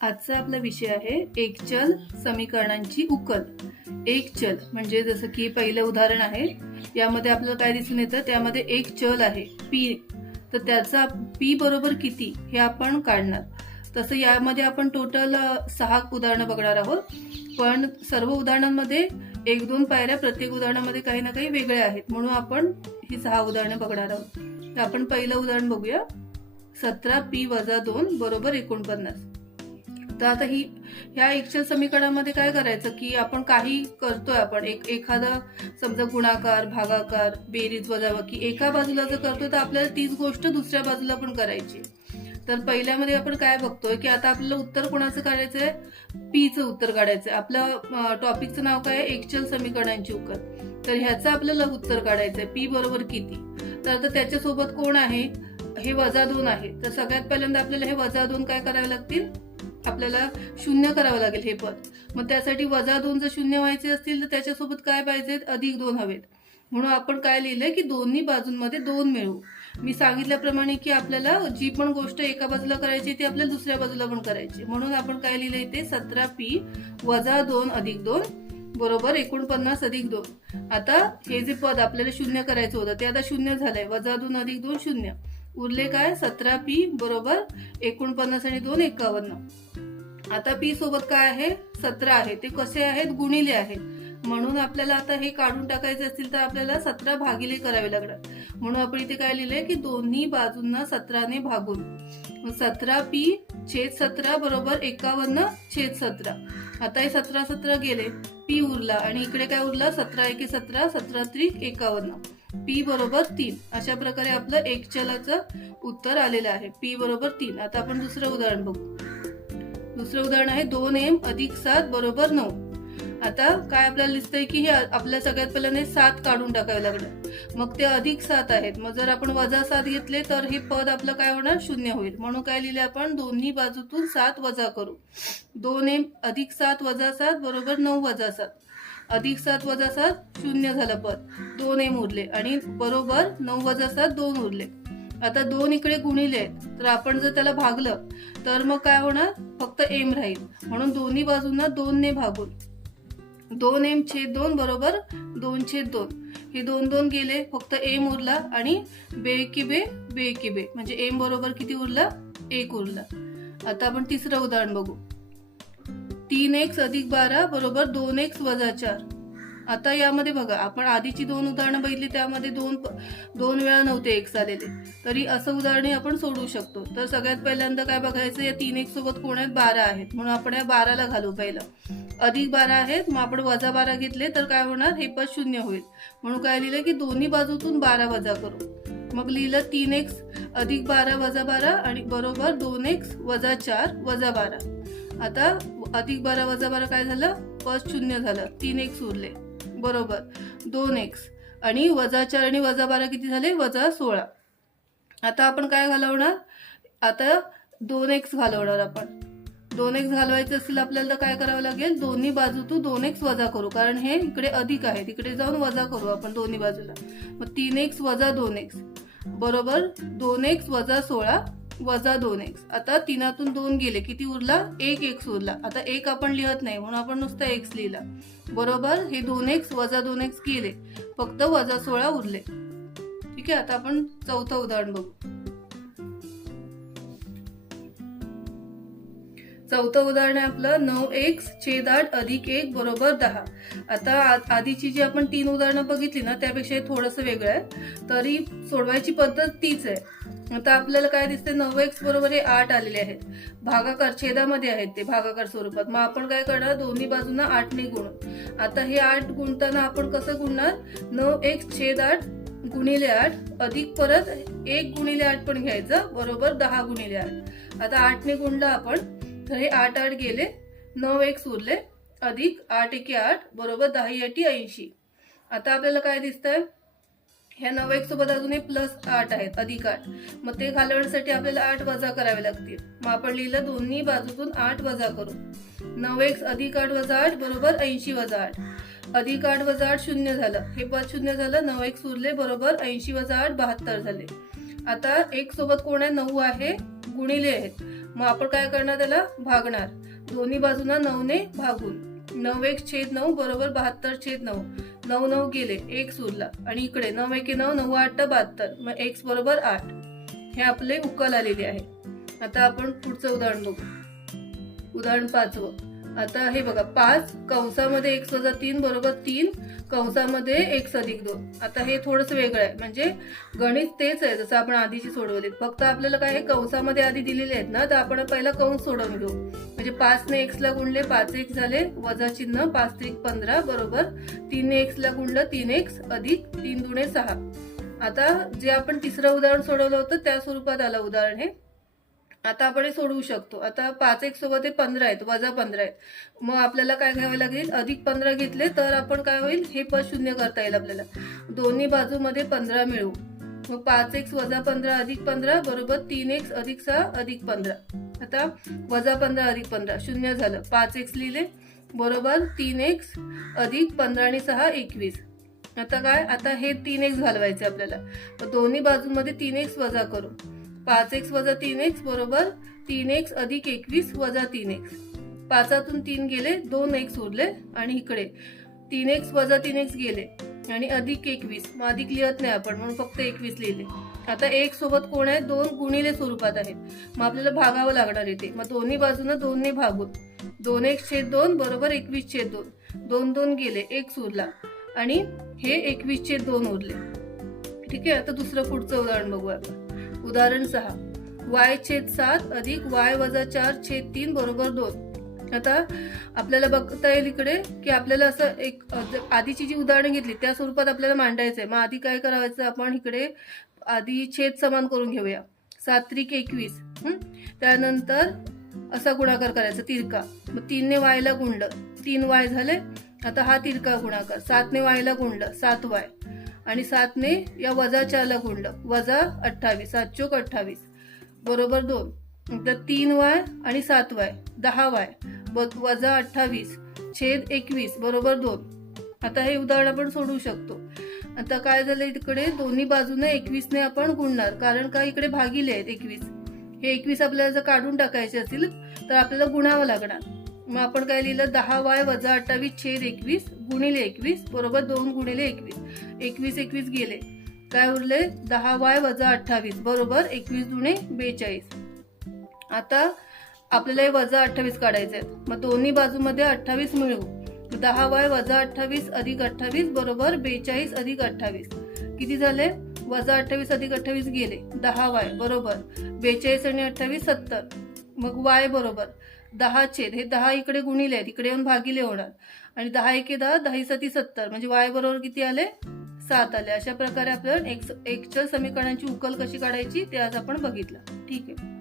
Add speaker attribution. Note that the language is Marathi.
Speaker 1: आजचा आपला विषय आहे एक चल समीकरणांची उकल. एक चल म्हणजे जसं की पहिलं उदाहरण आहे यामध्ये आपल्याला काय दिसून येतं? त्यामध्ये एक चल आहे पी. तर त्याचा पी बरोबर किती हे आपण काढणार. तसं यामध्ये आपण टोटल सहा उदाहरणं बघणार आहोत. पण सर्व उदाहरणांमध्ये एक दोन पायऱ्या प्रत्येक उदाहरणामध्ये काही ना काही वेगळ्या आहेत. म्हणून आपण ही सहा उदाहरणं बघणार आहोत. तर आपण पहिलं उदाहरण बघूया. सतरा पी वजा दोन बरोबर एकोणपन्नास. तर आता ही ह्या एक्चल समीकरणामध्ये काय करायचं की आपण काही करतोय आपण एक एखादा समजा गुणाकार भागाकार बेरीज वजाबाकी एका बाजूला जर करतोय तर आपल्याला तीच गोष्ट दुसऱ्या बाजूला पण करायची. तर पहिल्यामध्ये आपण काय बघतोय की आता आपल्याला उत्तर कोणाचं काढायचंय पीचं उत्तर काढायचंय आपलं टॉपिकचं नाव काय आहे? एकचल समीकरणांची उकल तर ह्याचं आपल्याला उत्तर काढायचं आहे. पी बरोबर किती? तर आता त्याच्यासोबत कोण आहे? हे वजा दोन आहे. तर सगळ्यात पहिल्यांदा आपल्याला हे वजा दोन काय करावे लागतील? आपल्याला शून्य करावं लागेल हे पद. मग त्यासाठी वजा दोन जर शून्य व्हायचे असतील तर त्याच्यासोबत काय पाहिजेत अधिक दोन हवेत. म्हणून आपण काय लिहिलंय की दोन्ही बाजूंमध्ये दोन मिळवू मी सांगितल्याप्रमाणे की आपल्याला जी पण गोष्ट एका बाजूला करायची ती आपल्याला दुसऱ्या बाजूला पण करायची म्हणून आपण काय लिहिलंय ते सतरा पी वजा दोन अधिक दोन बरोबर एकोणपन्नास अधिक दोन. आता हे जे पद आपल्याला शून्य करायचं होतं ते आता शून्य झालंय. वजा दोन अधिक दोन शून्य. उरले काय? सतरा पी बरोबर एकोणपन्नास आणि दोन एकावन्न. आता पी सोबत काय आहे? सतरा आहे. ते कसे आहेत? गुणिले आहेत. म्हणून आपल्याला आता हे काढून टाकायचे असतील तर आपल्याला सतरा भागिले करावे लागणार. म्हणून आपण इथे काय लिहिलंय? की दोन्ही बाजूंना सतराने भागून. सतरा पी छेद सतरा बरोबर एकावन्न छेद सतरा. आता हे सतरा सतरा गेले. पी उरला आणि इकडे काय उरला? सतरा एके सतरा सतरा त्रिक एकावन्न. पी बरोबर तीन. अशा प्रकारे आपलं एक चलाचं उत्तर आलेलं आहे. पी बरोबर तीन. आता आपण दुसरं उदाहरण बघू. दुसरं उदाहरण आहे दोन एम अधिक सात बरोबर नऊ. आता काय आपल्याला दिसतंय की हे आपल्या सगळ्यात पहिल्याने सात काढून टाकावे लागणार मग ते अधिक सात आहेत. मग जर आपण वजा सात घेतले तर हे पद आपलं काय होणार? शून्य होईल. म्हणून काय लिहिले आपण? दोन्ही बाजूतून सात वजा करू. दोन एम अधिक सात वजा सात बरोबर नऊ वजा सात. अधिक सात वजा सात शून्य झालं पद. दोन एम उरले आणि बरोबर नऊ वजा सात दोन उरले. आता दोन इकडे गुणिले आहेत तर आपण जर त्याला भागलं तर मग काय होणार? फक्त एम राहील. म्हणून दोन्ही बाजूंना दोन ने भागून. दोन एम छेद दोन बरोबर दोन छेद दोन. हे दोन दोन गेले फक्त एम उरला आणि बे कि बे बे कि बे. म्हणजे एम बरोबर किती उरला? एक उरला. आता आपण तिसरं उदाहरण बघू. तीन एक्स अधिक बारा बरोबर दोन एक्स वजा चार. आता यामध्ये बघा आपण आधीची दोन उदाहरणं बघितली त्यामध्ये दोन दोन वेळा नव्हते एक्स आलेले तरी असं उदाहरणे आपण सोडवू शकतो. तर सगळ्यात पहिल्यांदा काय बघायचं या तीन एक सोबत कोण आहेत? बारा आहेत. म्हणून आपण या बाराला घालू पहिलं. अधिक बारा आहेत मग आपण वजा बारा घेतले तर काय होणार? हे पद शून्य होईल. म्हणून काय लिहिलं की दोन्ही बाजूतून बारा वजा करू. मग लिहिलं तीन एक्स अधिक बारा वजा बारा आणि बरोबर दोन एक्स वजा चार वजा बारा. आता अधिक बारा वजा बारा काय झालं? पद शून्य झालं. तीन एक्स उरले. बरोबर. दोन एक्स आणि वजा चार आणि वजा बारा किती झाले? वजा सोळा. आता आपण काय घालवणार? आता दोन एक्स घालवणार आपण. दोन एक्स घालवायचे असेल आपल्याला तर काय करावं लागेल? दोन्ही बाजूतून दोन एक्स वजा करू. कारण हे इकडे अधिक आहे. तिकडे जाऊन वजा करू आपण दोन्ही बाजूला. मग तीन एक्स वजा दोन एक्स बरोबर? दोन एक्स वजा सोळा. वजा दोन एक्स आता तीनातून दोन गेले किती उरला? एक एक्स उरला. आता एक आपण लिहत नाही म्हणून आपण नुसता एक्स लिहिला. बरोबर? हे दोन एक्स वजा दोन एक्स गेले. फक्त वजा सोळा उरले. ठीक आहे? आता आपण चौथं उदाहरण बघू. चौथं उदाहरण आहे आपलं नऊ एक छेद आठ अधिक एक बरोबर दहा. आता आधीची जी आपण तीन उदाहरणं बघितली ना त्यापेक्षा हे थोडंसं वेगळं आहे. तरी सोडवायची पद्धत तीच आहे. आता आपल्याला काय दिसते नऊ एक्स बरोबर हे आठ आलेले आहेत. भागाकार छेदामध्ये आहेत ते भागाकार स्वरूपात. मग आपण काय करणार? दोन्ही बाजूंना आठने गुण. आता हे आठ गुणताना आपण कसं गुणणार? नऊ एक्स छेद आठ गुणिले आठ अधिक परत एक गुणिले आठ पण घ्यायचं. बरोबर दहा गुणिले आठ. आता आठने गुणलं आपण. तर हे आठ आठ गेले नऊ एक उरले अधिक आठ एके आठ बरोबर दहा अटी ऐंशी. आता आपल्याला काय दिसतंय? ह्या नऊ एक सोबत अजून हे प्लस आठ आहेत अधिक आठ. मग ते घालवण्यासाठी आपल्याला आठ वजा करावे लागतील. मग आपण लिहिलं दोन्ही बाजूतून आठ वजा करू. नऊ एक अधिक आठ वजा आठ बरोबर ऐंशी वजा आठ. अधिक आठ वजा आठ शून्य झालं. हे पद शून्य झालं नऊ एक उरले बरोबर ऐंशी वजा आठ बहात्तर झाले. आता एक सोबत कोण आहे? नऊ आहे गुणिले आहेत. मग आपण काय करणार त्याला? भागणार. दोन्ही बाजूंना नऊने भागून. नऊ एक छेद नऊ बरोबर बहात्तर छेद नऊ. नऊ नऊ गेले एक उरला आणि इकडे नऊ एके नऊ नऊ आठ बहात्तर. मग एक्स बरोबर आठ. हे आपले उकल आलेले आहे. आता आपण पुढचं उदाहरण बघू. उदाहरण पाचवं. आता हे बघा पाच कंसामध्ये एक वजा तीन बरोबर तीन कंसामध्ये एक अधिक दोन. आता हे थोडंसं वेगळं आहे. म्हणजे गणित तेच आहे जसं आपण आधीची सोडवले. फक्त आपल्याला काय हे कंसामध्ये आधी दिलेले आहेत ना तर आपण पहिला कंस सोडवून घेऊ. म्हणजे पाचने एक्सला गुणले पाच एक झाले वजा चिन्ह पाच ते एक पंधरा बरोबर. तीनने एक्सला गुणलं तीन एक्स अधिक तीन दुणे सहा. आता जे आपण तिसरं उदाहरण सोडवलं होतं त्या स्वरूपात आलं उदाहरण हे. आता आपण हे सोडवू शकतो. आता पाच एक सोबत हे पंधरा आहेत वजा पंधरा आहेत. मग आपल्याला काय घ्यावे लागेल? अधिक पंधरा घेतले तर आपण काय होईल? हे पद शून्य करता येईल आपल्याला. दोन्ही बाजूमध्ये पंधरा मिळवू. मग पाच एक्स वजा पंधरा अधिक पंधरा बरोबर तीन एक्स अधिक सहा अधिक पंधरा. आता वजा पंधरा अधिक पंधरा शून्य झालं. पाच एक्स लिहिले बरोबर तीन एक्स अधिक पंधरा आणि सहा एकवीस. आता काय? आता हे तीन एक्स घालवायचे आपल्याला. दोन्ही बाजूमध्ये तीन एक्स वजा करू. पाच एक्स वजा तीन एक्स बरोबर तीन एक्स अधिक एकवीस वजा तीन एक्स. पाचातून तीन गेले दोन एक्स उरले आणि इकडे. तीन एक्स वजा तीन एक्स गेले आणि अधिक एकवीस. मग अधिक लिहत नाही आपण म्हणून फक्त एकवीस लिहिले. आता एक सोबत कोण आहे? दोन गुणिले स्वरूपात आहेत. मग आपल्याला भागावं लागणार येते मग दोन्ही बाजूने दोनने भागून. दोन एक छेद दोन बरोबर एकवीस छेद दोन. दोन दोन गेले एक उरला आणि हे एकवीस छेद दोन उरले ठीक आहे? आता दुसरं पुढचं उदाहरण बघू आपण. उदाहरण सहा. वाय छेद सात अधिक वाय वजा चार छेद तीन बरोबर दोन. आता आपल्याला बघता येईल इकडे की आपल्याला असं एक आधीची जी उदाहरणं घेतली त्या स्वरूपात आपल्याला मांडायचं आहे मग आधी काय करायचं? आपण इकडे आधी छेद समान करून घेऊया. सात त्रिक एकवीस त्यानंतर असा गुणाकार करायचा तिरका. मग तीनने वायला गुणलं. तीन वाय झाले. आता हा तिरका गुणाकार. सातने वायला गुणलं. सात वाय. आणि सातने या वजा चारला गुणलं वजा अठ्ठावीस सात चोक अठ्ठावीस. बरोबर दोन. तर तीन वाय आणि सात वाय. दहा वाय. ब- वजा अठ्ठावीस छेद एकवीस. बरोबर दोन. आता हे उदाहरण आपण सोडवू शकतो. आता काय झालं तिकडे दोन्ही बाजूने एकवीसने आपण गुणणार. कारण का इकडे भागिले आहेत एकवीस. हे एकवीस आपल्याला जर काढून टाकायचे असतील तर आपल्याला गुणावं लागणार. मग आपण काय लिहिलं? दहा वाय वजा अठ्ठावीस छेद एकवीस गुणिले एकवीस बरोबर दोन गुणिले एकवीस. एकवीस एकवीस गेले. काय उरले? दहा वाय वजा अठ्ठावीस बरोबर एकवीस दुणे बेचाळीस. आता आपल्याला वजा अठ्ठावीस काढायचे आहेत मग दोन्ही बाजूमध्ये अठ्ठावीस मिळवू दहा वाय वजा अठ्ठावीस अधिक अठ्ठावीस बरोबर बेचाळीस अधिक अठ्ठावीस. किती झाले? वजा अठ्ठावीस अधिक अठ्ठावीस गेले. दहा वाय बरोबर. बेचाळीस आणि अठ्ठावीस सत्तर. मग वाय बरोबर. दहा छेद हे दहा इकडे गुणिले आहेत इकडे येऊन भागिले होणार. आणि दहा एके दहा दहा सती सत्तर म्हणजे वाय बरोबर किती आले? सात आले. अशा प्रकारे आपण एक एकचल समीकरणांची उकल कशी काढायची ते आज आपण बघितलं. ठीक आहे.